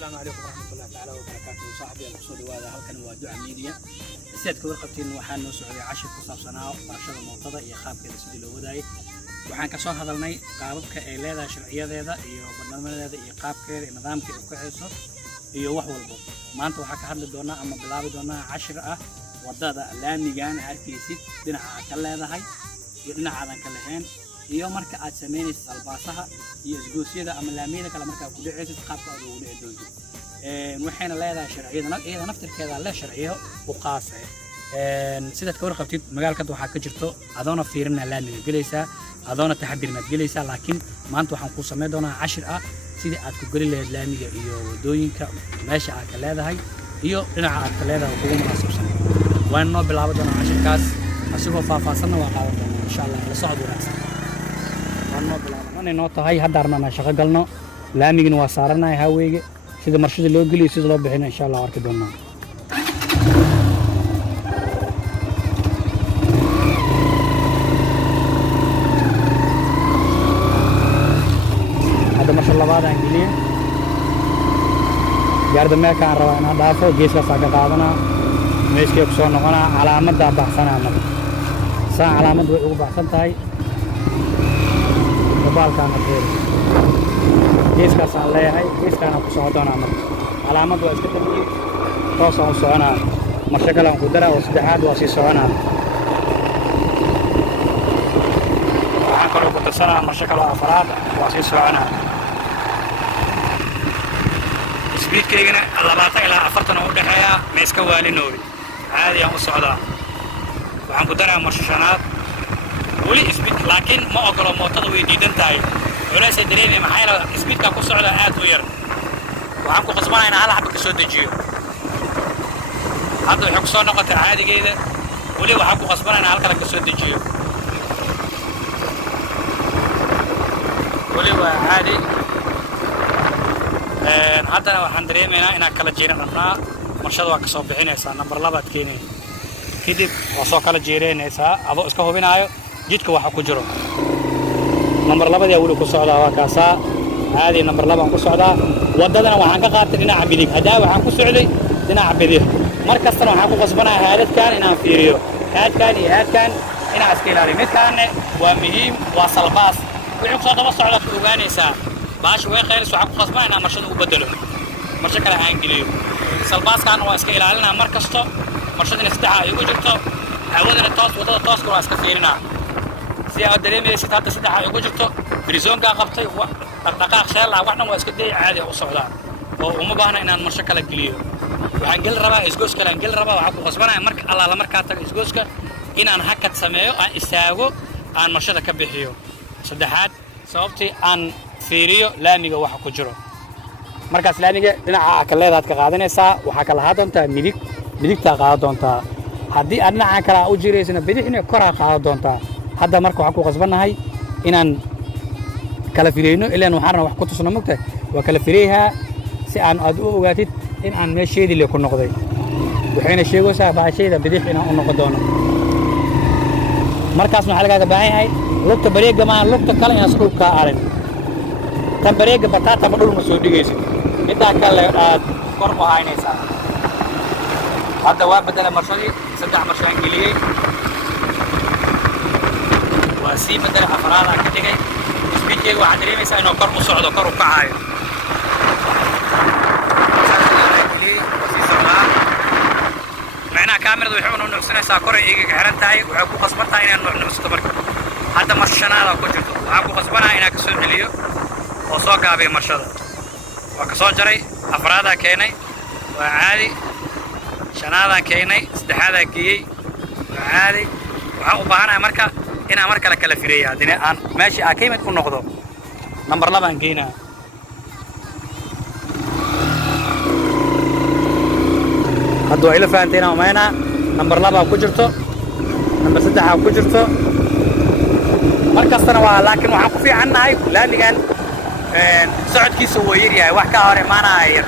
السلام عليكم ورحمة الله تعالى وبركاته. صاحبي القصود وهذا هل كان وادع ميديا سيد كور قبتين وحان نوسع عشر قصاب سنة برشاد الموطدة يخاب كده سيدي لوداي وحان كسو هذا لناي قاببك إيلادا شرعية ذا إيو برنامج ذا إيقاب كير نظام كير وكحيسو إيو وحو البو ما أنتو حكا هذا دونا أما بلابي دونا عشر wadada laamigan arkaysid dhinaca ka leedahay iyo dhinacadan ka lahayn iyo marka aad sameynaysid albaasaha iyo isgoosyada ama laamiyada kala marka ku dhacaysid qaabka aad ugu dhici doonto waxayna leedahay sharciyada iyada naftirkeeda la sharciyo u qaasay sida ka warqabtid magaalka waxa ka jirto adoona fiirina laamiga galaysa adoona taxadirnaad galaysa laakiin maanta waxaan ku sameey doonaa 10 sidii aad ku gali lahayd laamiga iyo wadooyinka meesha aad ka leedahay iyo dhinaca aad ka leedahay ugu munaasabsan وأنا نوبل عبدنا عشر كاس أشوفه فافاسنا وقاعدنا إن شاء الله لصعد ورأسنا وأنا نوبل عبدنا نوطة هاي هدارنا نشغل قلنا لا ميجن وصارنا هاوي سيد مرشد اللي يقول يسيد الله بحنا إن شاء الله أركضنا هذا ما شاء الله بعد إنجليزي جارد ما كان روانا دافع جيس كساكا قاعدنا meeshii ku soo noqona calaamada baxsanaana saa calaamad way ugu baxsan tahay mobilkana feer geeskaas aan leeyahay geeskana ku soo doonaa calaamad waa iska tabiye toos aan soconaa marka kale aan ku daraa oo saddexaad waa sii soconaa waxaan kaloo ku tarsanaa marka kale afraad waa sii soconaa speedkeygana 20 ilaa 40 u dhaxeeya ma iska waalinooy عادي أنا الصعداء وعم قدرها مرشحنات ولي إثبات لكن ما أقول موطد ويدين تاعي ولا سدريني محايلة إثبات كأكو الصعداء آت وير وعم قصبنا هنا على حبك سود الجيو هذا يحكي صار نقطة عادي كده ولي وعم قصبنا هنا على كلك سود الجيو ولي وعادي حتى لو حندريم هنا كلا جينا رفنا مرشد waa ka soo bixinaysa number 2 keenay kadib waa soo kala jeereynaysa adoo iska hubinayo jidka waxa ku jiro number 2 yaa wali ku socdaa waa kaasa caadi number 2 ku socdaa wadadana waxaan ka qaatay dhinaca bidig hadaa waxaan ku socday dhinaca bidig markastana waxaan ku qasbanahay haadadkan inaan fiiriyo haadkan iyo haadkan inaan iska ilaaliyo midkaana waa muhiim waa salbaas wixii ku soo daba socda ku ogaanaysa baash way khayris waxaan ku qasbanahay inaan marshada u bedelo marsha kale aan geliyo salbaas kan waa iska ilaalinaa markasto marshadina saddex ay ugu jirto awadana toos wadada toos ku waa iska fiirinaa si aad dareemaysid hadda saddex ay ugu jirto barizoonka qabtay dhaqdhaqaaq sheel ah waxna waa iska day caadi u socdaa oo uma baahna inaan marsho kala geliyo waxaan gal rabaa isgoos kale aan gal rabaa waxa ku qasbanaya marka alla marka taga isgooska inaan hakad sameeyo aan istaago aan marshada ka bixiyo saddexaad sababtii aan fiiriyo laamiga waxa ku jiro markaas laamiga dhinaca ka leedaad ka qaadanaysaa waxa kala haadonta midigta qaad doonta hadii aad dhinaca kala u jireysana bidixna kor qaad doonta hadda marka waxa ku qasbanahay inaan kala fiireyno ilaa waxaan wax ku tusno mugtay waa kala fiireeyaa si aan aad u ogaatid in aan meesheedii la ku noqday waxayna sheegaysaa baashayda bidix inaan u noqon doono markaas waxa laga baahan yahay lugta bareega ma lugta kale inaan isku ka aarin tan bareega batata ma dhul ma soo dhigaysid inta kale aad kor u haynaysaa hadda waa bedela marshadii saddex marshaan geliyay waa sii bedela afraad aan ka dhigay speedkeega waxaad dareemaysaa inuu kor u socdo kor u kacayo macnaha kaamirada waxay u nuuxsanaysaa kor ay iga xiran tahay waxay ku qasbantahay inaan nuuxsato marka hadda marshanaada ku jirto waxaan ku qasbanahay inaan ka soo celiyo oo soo gaabay marshada waa ka soo jaray afraada keenay waa caadi shanaada keenay saddexaada geeyay waa caadi waxa u baahanahay marka inaan mar kale fireeyo hadina aan meeshii aan qiimad ku noqdo number 2 aan geynaa hadda ila faanteena umayna number 2 ku jirto number 3 ku jirto markastana waa laakiin waxaan ku fiicanahay laamigan socodkiisa waa yar yahay wax ka hor imaanaya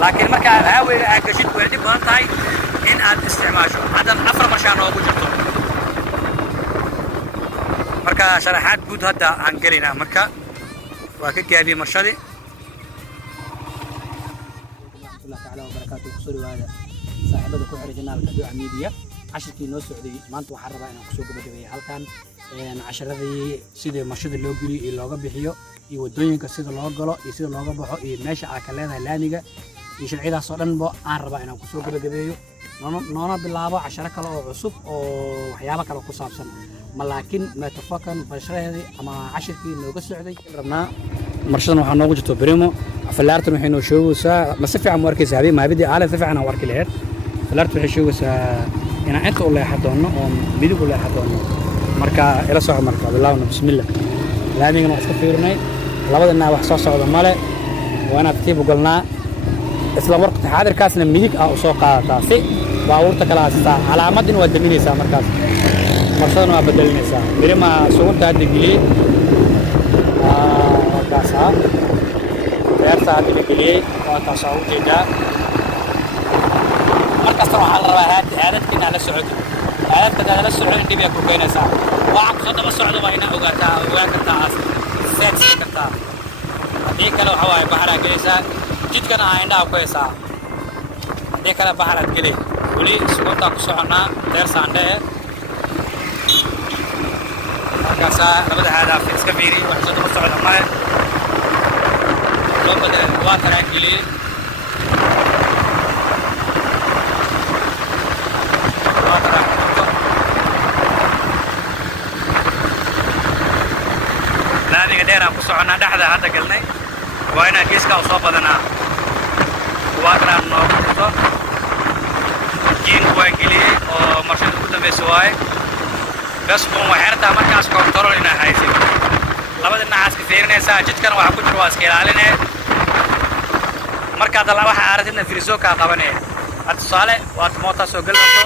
laakiin marka hawada aan ka shid weerdi badan tahay in aad isticmaasho hadda 4 marshaan oo ku jirto marka sharaxaad guud hadda aan galina marka waa ka gaabiye marshadi الله تعالى وبركاته كسوري وهذا صاحبته كحر جنال كدوع ميديا عشرتي نو سعودي ما أنت وحربا أنا كسوق بدبي هل كان عشرة ذي سيد مرشد اللوجري اللوجا بحيو يودون كسيد اللوجلا يسيد اللوجا بحو ماشي على كلامها لانجا يشرع إذا صارن بو عربا أنا كسوق بدبي نونا باللعبة عشرة كلا عصب أو حيابا كلا كصاب سنة لكن ما تفكر بشرة هذه أما عشرتي نوجا السعودي ربنا مرشدنا وحنا وجدته بريمو فلارت نحن نشوف سا ما سفع مركز هذه ما بدي على سفع أنا ورك الهير فلارت نشوف سا أنا أنت ولا حدونا أو بدي ولا حدونا مركا إلى صعب مركا بالله بسم الله لا نيجي نستفيرني لابد أن وحصص على المال وأنا كتير قلنا إسلام وقت حاضر كاسنا ميك أو سوق تاسي وأورتك على أساس على مدن ودميني سا مركز مرشدنا ما بدلني سا بريما سوون تهدي قلي كاسا beerta hadda la geliyay waa taasoo u jeedaa markasta waxaa la rabaa aadadkiina la socdo aadadka la socdo dib ay ku keenaysaa waxa ku soo daba socdo waa inaad ogaataa ogaan kartaa seet kartaa haddii kale waxa waaye baxaraad gelaysaa jidkana aa indhaha ku haysaa haddii kale baxaraad gelay weli suguntaa ku soconnaa deer saandhee markaasaa labada haadaaf iska fiiri wax soo daba socda male بدل الواتر انجلي لا دي قدير ابو سعنا دحدا هذا قلنا وينا كيسكا وصوب بدنا واتر نوقتو جين وانجلي او مرشد قدام بسواي بس مو حيرتا markaas control ina haysi labada dhinac iska fiirinaysa jidkan waxa ku jiro waa iska ilaalinay marka dal waxa aradina firiso ka qabanay hada sale waa moota soo galto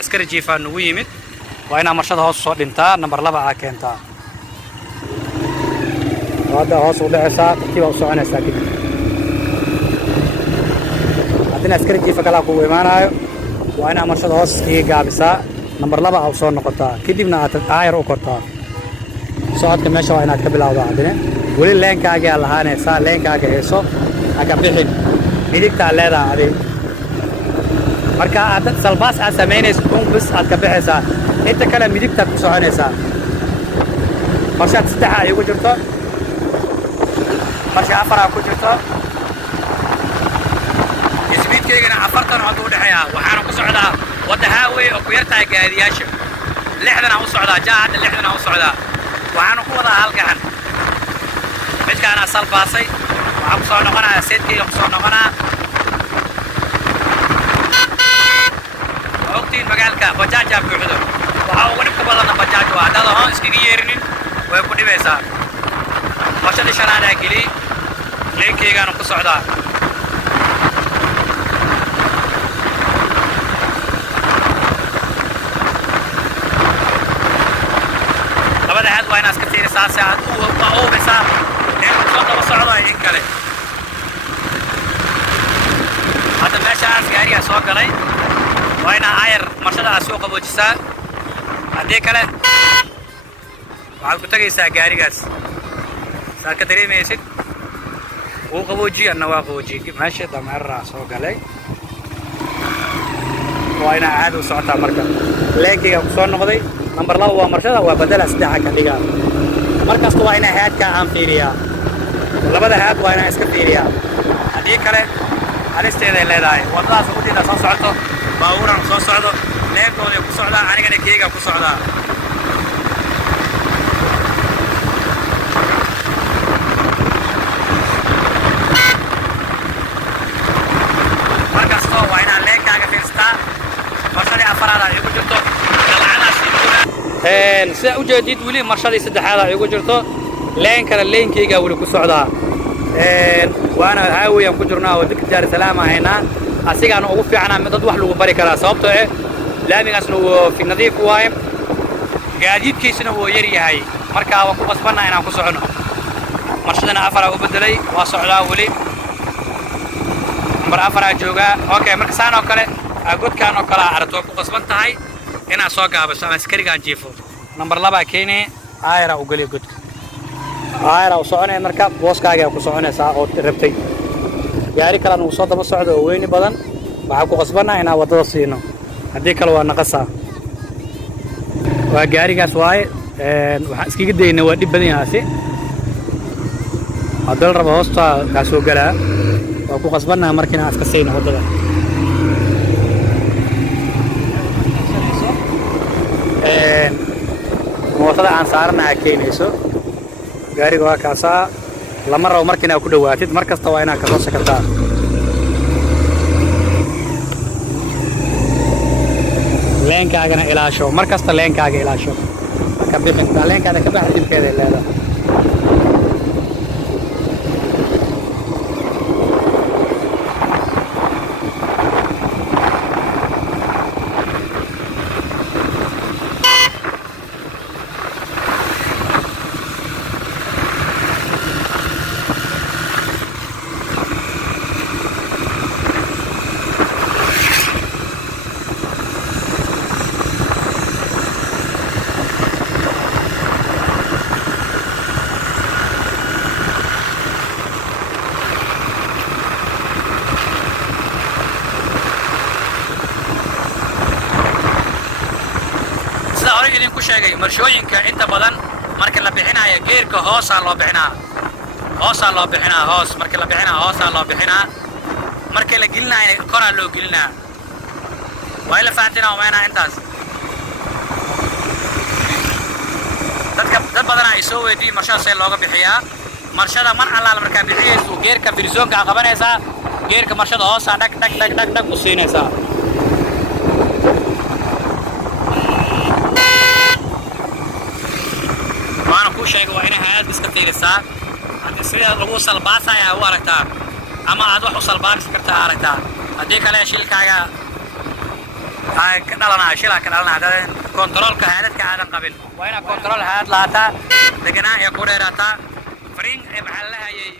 askari jiifan ugu yimid waa ina marshada hoos soo dhintaa number 2 aa keentaa wada hoos u dhacaysa kiba u soconaysa kadib hadina askari jiifa kala ku imaanayo waa ina marshada hoos iska gaabisaa number 2 aa soo noqotaa kadibna aad aayar u kortaa صعدك ماشي وأنا أتقبل على بعضنا ولي لين كاجي على هاني صار لين كاجي هيسو أكبرهن ميديك تعلّى هذا عادي مركا عدد سلباس أسميني سكون بس أتكبره صار أنت كلام ميديك تكسرني صار مرشات استحى يقول جرتو مرشة أفرع يقول جرتو يسبيت كي أنا عفرتنا عدود حياة وحنا كسرنا ودهاوي وكيرتا جادياش لحدنا وصعدا جاء لحدنا وصعدا وأنا قوة هالجهن مش كان أصل باصي وعقصنا قنا سيدكي عقصنا قنا وقتي مجالك بجاج بيعدو وعاون قبلنا بجاج وهذا هون إسكيرين ويكون بيسار عشان الشرارع كلي لين كي كانوا قصعدا labada had waa inaad iska fiirisaa si aad u hubisaa in soo daba socdo in kale hadda meeshaas gaariga soo galay waa inaa ayar marshada soo qaboojisaa haddii kale waxaad ku tagaysaa gaarigaas saad ka dareemaysid wuu qaboojiye anna waa qaboojiye meesha dameeraha soo galay waa inaa caadi u socotaa marka leenkayga ku soo noqday number 2 waa marshada waa badala saddex ka dhigaa markaas waa inaa haadka aan fiiriyaa labada haad waa inaa iska fiiriyaa hadii kale halisteeda leedahay wadadaas ugu diida soo socoto baabuuran soo socdo leenkooda ku socda anigana keega ku socda markaas waa inaa leenkaaga fiirstaa marshada afaraad ay ugu jirto sida u jeedid weli marshadii saddexaad ay ugu jirto leen kale leenkayga weli ku socdaa waana haawiyan ku jirnaa oo dadka jaar salaam ahaynaa asigaana ugu fiicnaa dad wax lagu bari karaa sababtoo ah laamigaasna wuu fi nadiif waaye gaadiidkiisuna wuu yar yahay marka waa ku qasbanaa inaan ku socono marshadana afar u bedelay waa socdaa weli number 4 joogaa okay marka saan oo kale godkaan oo kale aragto ku qasban tahay inaa soo gaabiso ama askarigaan jiifo number 2 keeni aayara u galiyo godka ayra u soconay marka booskaaga ku soconaysaa oo rabtay gaari kale uu soo daba socdo oo weyn badan waxa ku qasbanaa inaan wadada siino hadii kale waa naqasaa waa gaarigaas waaye waxa iskaga deynaa waa dib badan yahay hadal rabo hoosta ka soo galaa waa ku qasbanaa markina iska siino wadada mootada aan saarnaa keenayso gaariga waa kaasa lama rabo markina ku dhawaatid markasta waa inaad ka soo sakartaa leenkaagana ilaasho markasta leenkaaga ilaasho ka bixin leenkaada ka baxay dibkeeda leedahay idinku sheegay marshooyinka inta badan marka la bixinayo geerka hoosa loo bixinaa hoos marka la bixinaa hoosa loo bixinaa marka la gelinayo kora loo gelinaa way la faantina waana intaas dad badan ay soo weydii marshada looga bixiyaa marshada mar allaal marka bixiyayso geerka firisoonka qabanaysa geerka marshada hoosa dhag u siinaysa sheegay waa inay hay'ad iska fiirisaa sida lagu salbaasaya u aragtaa ama aad wax u salbaarsi kartaa aragtaa hadii kale shilkaaga ay ka dhalanaa shilka ka dhalanaa kontrolka hay'adka aadan qabin waa ina kontrol hay'ad laata deganaa ee ku dheeraata fariin ee maxaa la hayay